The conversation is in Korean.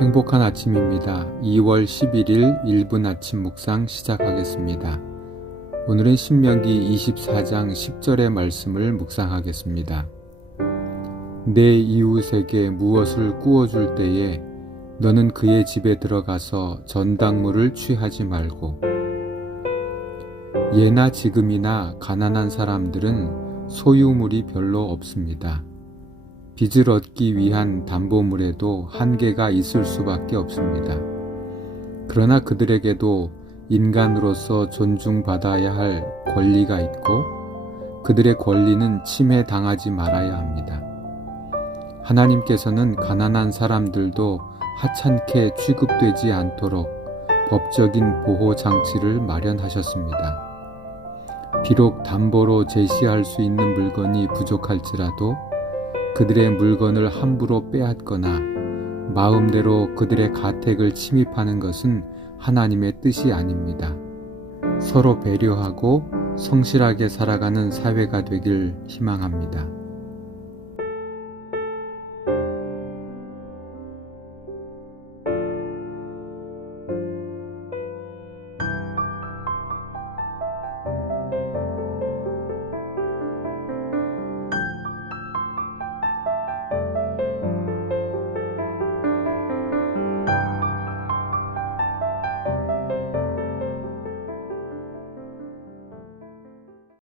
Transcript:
행복한 아침입니다. 2월 11일 1분 아침 묵상 시작하겠습니다. 오늘은 신명기 24장 10절의 말씀을 묵상하겠습니다. 내 이웃에게 무엇을 구워줄 때에 너는 그의 집에 들어가서 전당물을 취하지 말고 예나 지금이나 가난한 사람들은 소유물이 별로 없습니다. 빚을 얻기 위한 담보물에도 한계가 있을 수밖에 없습니다. 그러나 그들에게도 인간으로서 존중받아야 할 권리가 있고 그들의 권리는 침해당하지 말아야 합니다. 하나님께서는 가난한 사람들도 하찮게 취급되지 않도록 법적인 보호 장치를 마련하셨습니다. 비록 담보로 제시할 수 있는 물건이 부족할지라도 그들의 물건을 함부로 빼앗거나 마음대로 그들의 가택을 침입하는 것은 하나님의 뜻이 아닙니다. 서로 배려하고 성실하게 살아가는 사회가 되길 희망합니다.